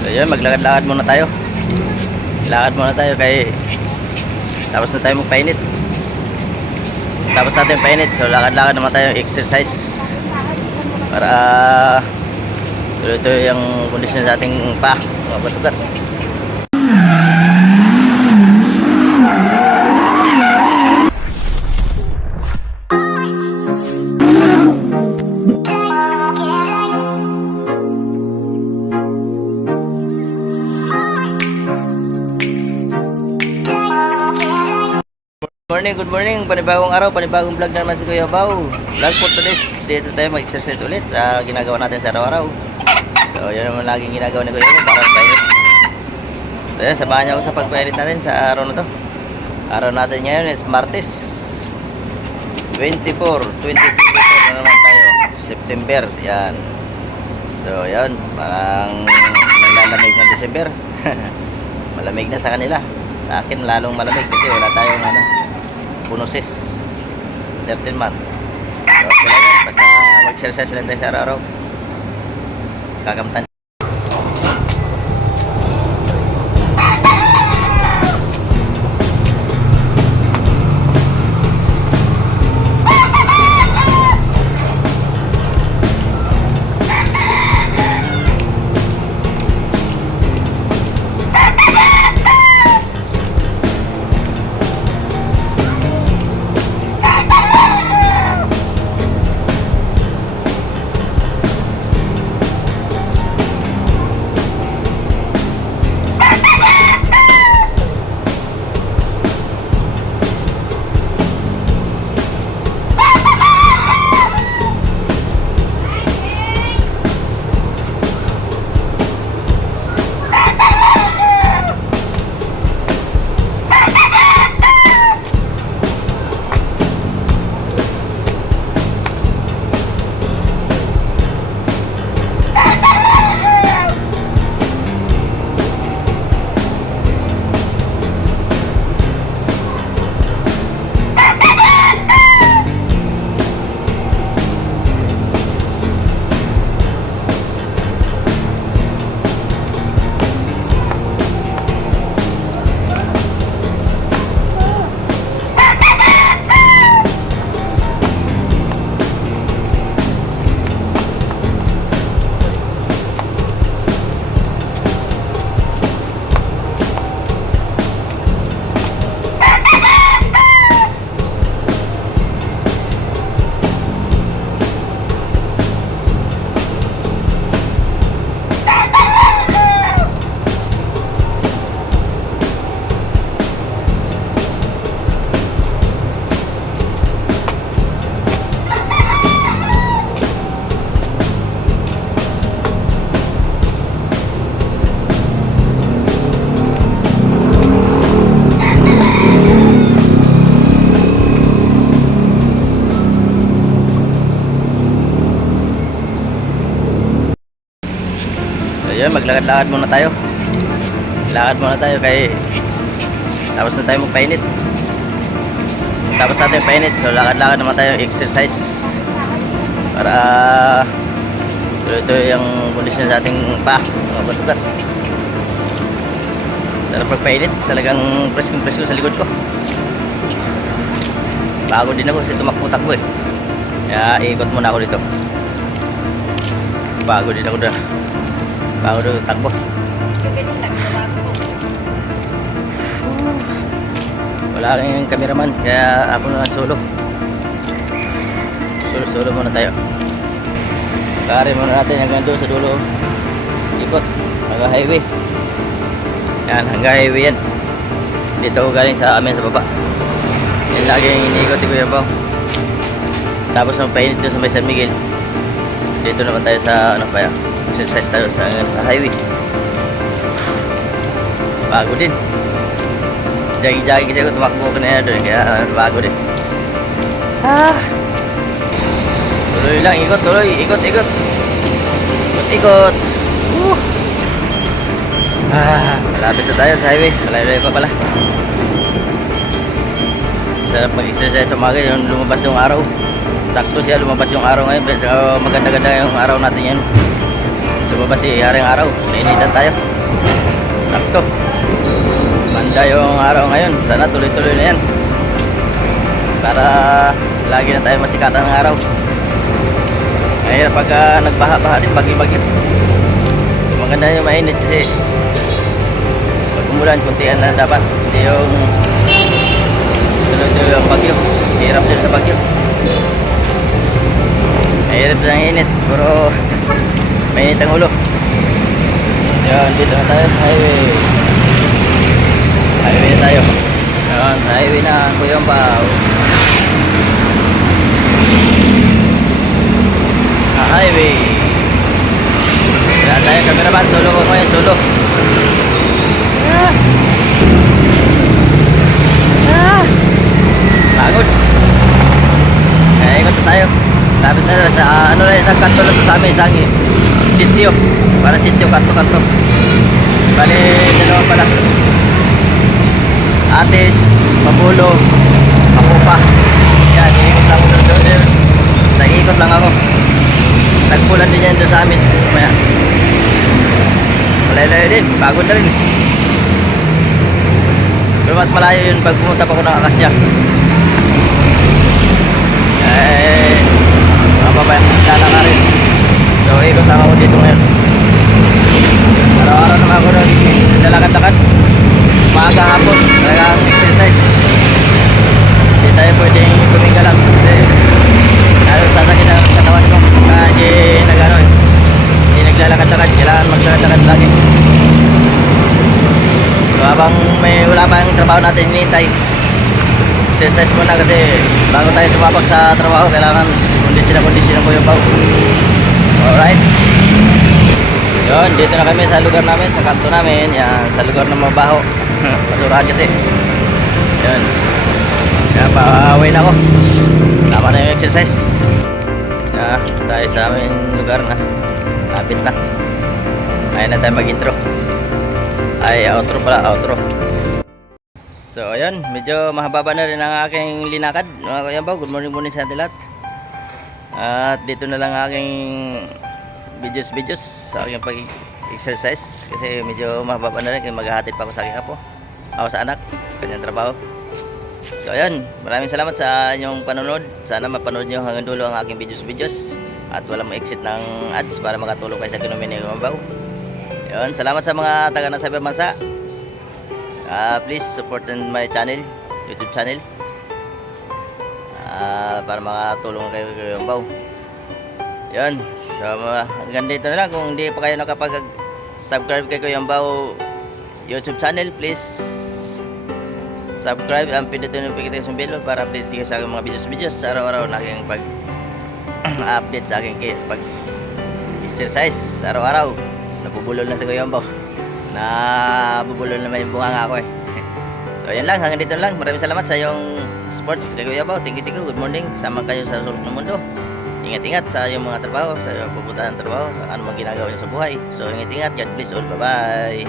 So yun, maglakad-lakad muna tayo. Lakad muna tayo kay tapos na tayo magpainit. Tapos natin painit. So lakad-lakad naman tayo, exercise para tuloy-tuloy yung kondisyon sa ating paa, mga batugat. Good morning, panibagong araw, panibagong vlog na naman si Kuya Bao. Vlog for today's, dito tayo mag-exercise ulit sa ginagawa natin sa araw-araw. So yun naman laging ginagawa ni Kuya Bao para painit. So yun, samahan niyo ako sa pagpainit natin sa araw na to. Araw natin ngayon is Martes 24 na naman tayo, September, yan. So yun, parang nalalamig ng December. Malamig na sa kanila. Sa akin lalong malamig kasi wala tayong bonuses 13 month. So okay lang yan, basta mag-exercise lang tayo sa araw-araw, kakamtan. Ayan, maglakad-lakad muna tayo. Lakad muna tayo kay tapos na tayo magpainit. Tapos natin painit. So lakad-lakad naman tayo, exercise para tuloy-tuloy yung kondisyon sa ating paa, mga batugat. Sarap pagpainit, talagang presko sa likod ko. Bago din ako kasi tumakbo-takbo eh. Kaya ikot muna ako dito. Bago din ako na. Bago doon takbo. Wala kang cameraman, kaya ako na solo. Solo muna tayo. Kari muna natin hanggang doon sa dulo. Ikot, hanggang highway. Yan, hanggang highway yan. Dito ako galing sa amin sa baba. Yan lagi yung iniikot, Kuya Bao. Tapos magpainit doon sa may San Miguel. Dito naman tayo sa ano pa yan, exercise tayo sa highway. Bago din. Jogging kasi ako, tumakbo ko na yan doon, kaya bago din. Tuloy lang, ikot, tuloy, ikot. Malapit na tayo sa highway, malayo pa pala. Sarap mag-exercise sa umaga, yung lumabas yung araw. Sakto siya, lumabas yung araw ngayon. Maganda-ganda yung araw natin yan. Lumabas si haring araw, nainitan tayo. Sakto. Banda yung araw ngayon. Sana tuloy-tuloy na yan. Para lagi na tayo masikatan ng araw. Mahirap pag nagbaha-baha din, bagi-bagi. Maganda yung mainit kasi pag umulan, kuntian lang dapat. Hindi yung tuloy-tuloy ang bagyo. Hirap din sa bagyo. Mahirap sa init. Puro mainit ang ulo. Yan, dito na tayo sa highway. Highway na tayo. Yan, sa highway na Cuyambao. Sa highway. Wala tayo cameraman. Solo ko ngayon, solo. Pagod. Kaya ikot na tayo. Lapit na sa ano na isang kanto lang sa amin, isang sitio. Para sitio, kanto-kanto. Bali, dalawa pala. Atis, Mabulo, Makupa. Yan, iikot lang ako doon. Sa ikot lang ako. Tagpulan din yan doon sa amin. Maya. Malay-layo din, pagod na rin. Pero mas malayo yun pag pumunta pa ako ng Akasya. Mababaya, sana ka rin. So, ikot lang ako dito ngayon. Araw-araw naman ako naglalakad-lakad. Maaga hapon, talagang exercise. Hindi tayo pwedeng tuminga lang. Kasi, lalo sasakit ang katawan ko. Kaya hindi naglalakad-lakad. Kailangan maglalakad lagi. So, habang wala pa yung trabaho natin hinihintay, exercise muna kasi bago tayo sumabak sa trabaho, kailangan kondisyon ko yung bago. Alright. Yun, dito na kami sa lugar namin, sa kanto namin. Yan, sa lugar na mabaho. Basurahan kasi. Yun. Kaya pa-away na ako. Tama na yung exercise. Tayo sa aming lugar na. Lapit na. Ayun na tayo mag-intro. Ay, outro pala, outro. So, ayun, medyo mahaba na rin ang aking linakad. Mga Cuyambao, good morning muna sa ating lahat. At dito na lang aking videos sa aking pag-exercise. Kasi medyo mahaba na rin, kaya maghahatid pa ako sa aking apo. Ako sa anak, kanyang trabaho. So, ayun, maraming salamat sa inyong panonood. Sana mapanood nyo hanggang dulo ang aking videos. At walang ma-exit ng ads para makatulong kayo sa ekonomiya ni Cuyambao. Ayun, salamat sa mga taga nasa ibang bansa. Please support my channel, YouTube channel, para makatulong kayo kay Cuyambao. Yun, so hanggang dito na lang. Kung hindi pa kayo nakapag-subscribe kay Cuyambao YouTube channel, please subscribe and pindutin yung notification bell para update kayo sa aking mga videos araw-araw na aking pag-update sa aking pag-exercise araw-araw. Nabubulol na sa Cuyambao. Nabubulol naman yung bunganga ko eh. So ayan lang, hanggang dito lang. Maraming salamat sa iyong support kay Cuyambao. Thank you, good morning. Sama kayo sa sulok ng mundo. Ingat-ingat sa iyong mga trabaho, sa iyong pupuntahan trabaho, sa ano mga ginagawa niyo sa buhay. So ingat-ingat, God bless all, bye bye.